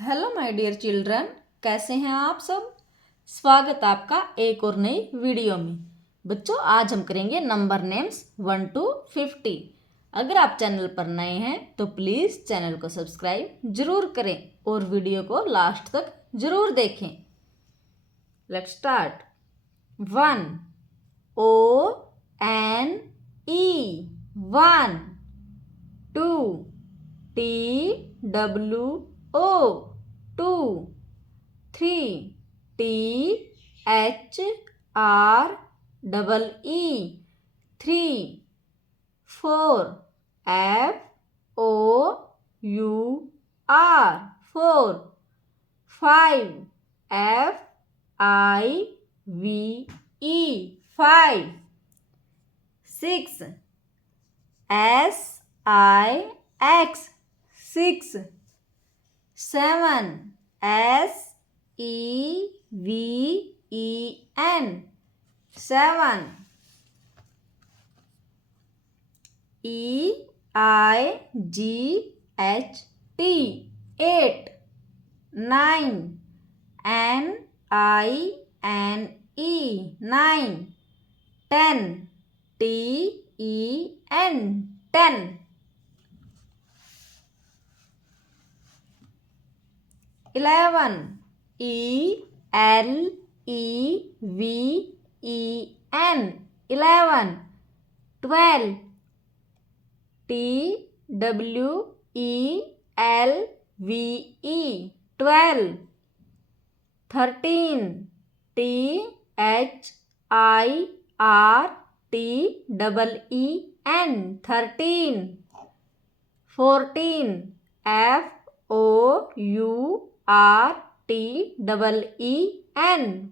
Hello my dear children, कैसे हैं आप सब। स्वागत आपका एक और नई वीडियो में। बच्चों, आज हम करेंगे नंबर नेम्स 1 to 50। अगर आप चैनल पर नए हैं तो प्लीज़ चैनल को सब्सक्राइब जरूर करें और वीडियो को लास्ट तक जरूर देखें। Let's start. 1 ONE 1। 2 TWO 2। 3 THREE 3। 4 FOUR 4। 5 FIVE 5। 6 SIX 6। 7 SEVEN 7। EIGHT 8। 9 NINE 9। 10 TEN 10। 11 ELEVEN 11। 12 TWELVE 12। 13 THIRTEN 13। 14 FOURTEN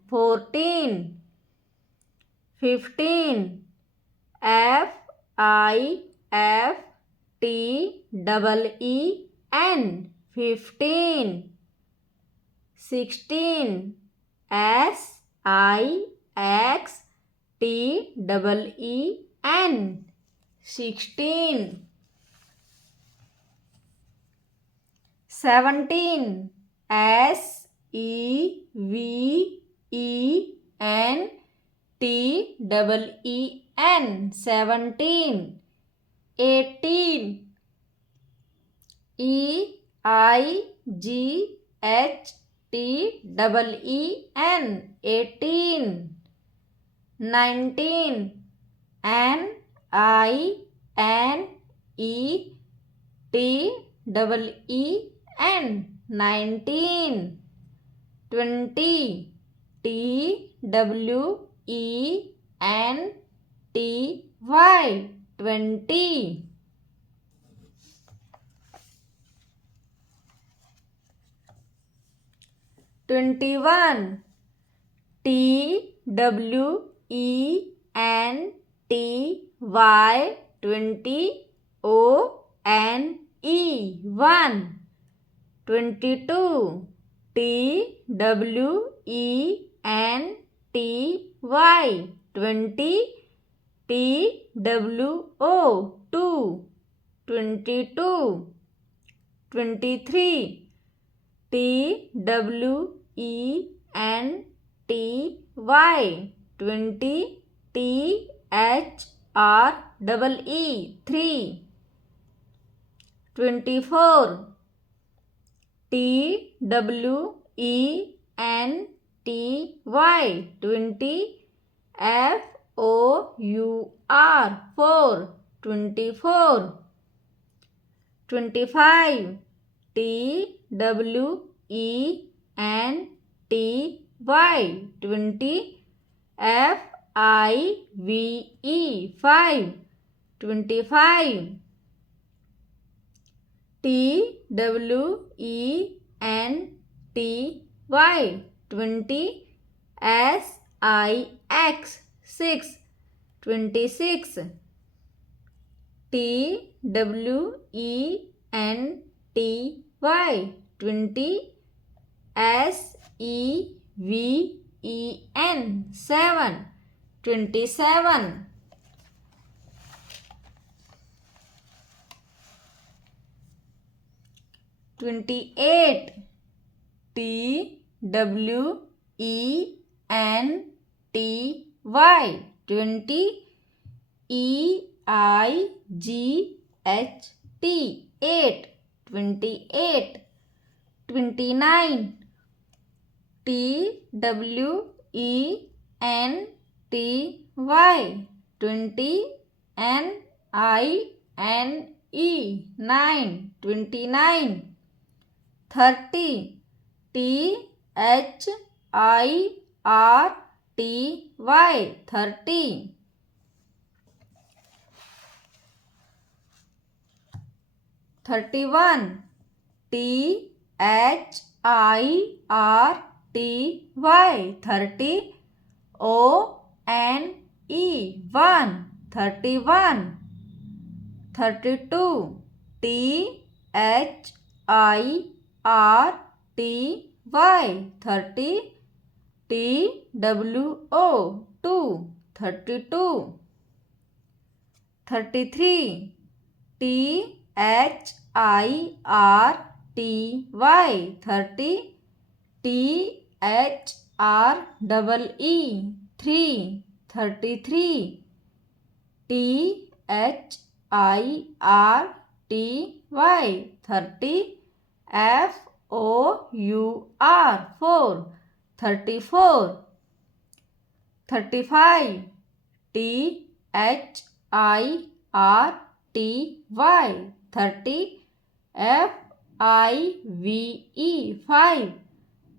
14। 15 FIFTEN 15। 16 SIXTEN 16। 17 SEVENTEN 17। 18 EIGHTEN 18। 19 NINETEN 19। 20 TWENTY 20। 21 TWENTY 1। 22 TWENTY 2। 22 23 TWENTY 3। 24 TWENTY 4। 24 25 TWENTY 5। 25 TWENTY 6। 26 TWENTY 7। 27 28 TWENTY 8 28 29 TWENTY 9 29 30 THIRTY 31 THIRTY 1 31 32 THIRTY 32 33 THIRTY 33 THIRTY 34 35 THIRTY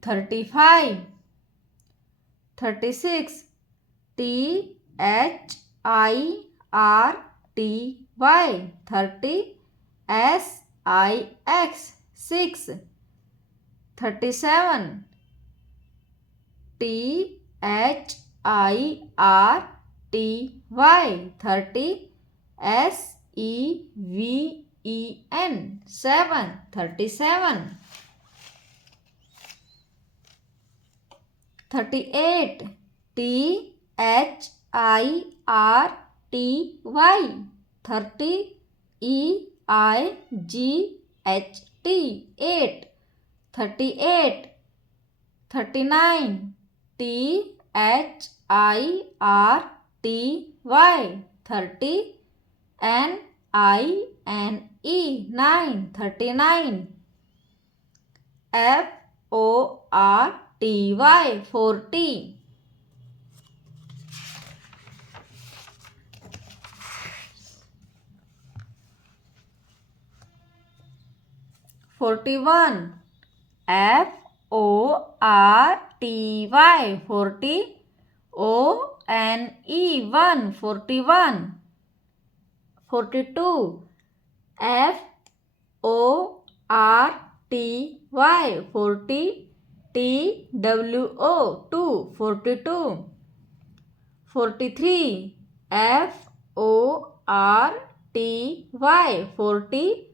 35 36 THIRTY 6 37 THIRTY 7 37 38 THIRTY 8 38 39 THIRTY 9 39 FORTY 41 FORTY 40 ONE 41 42 FORTY 40 TWO 42 43 FORTY 40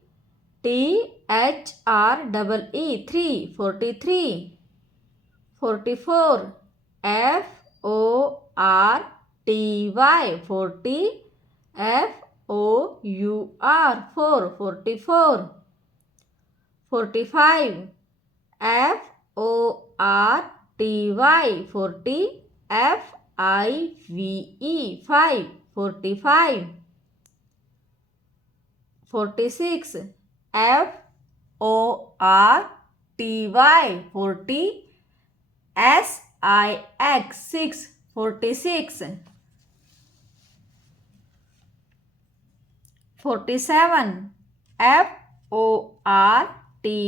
THREE 43 44 FORTY 40 FOUR 44 45 FORTY 40 FIVE 45 46 FORTY 40 SIX 46 47 FORTY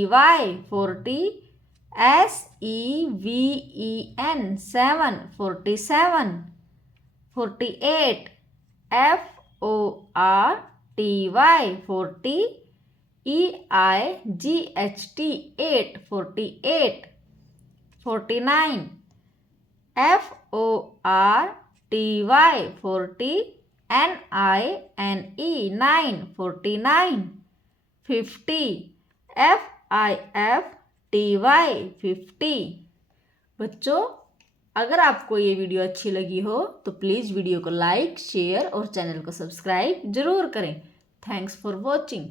40 SEVEN 7 47 48 FORTY 40 EIGHT 8 48 49 FORTY 40 NINE 9 49 50 FIFTY 50। बच्चों, अगर आपको ये video अच्छी लगी हो तो please video को like, share और चैनल को सब्सक्राइब ज़रूर करें। Thanks for watching.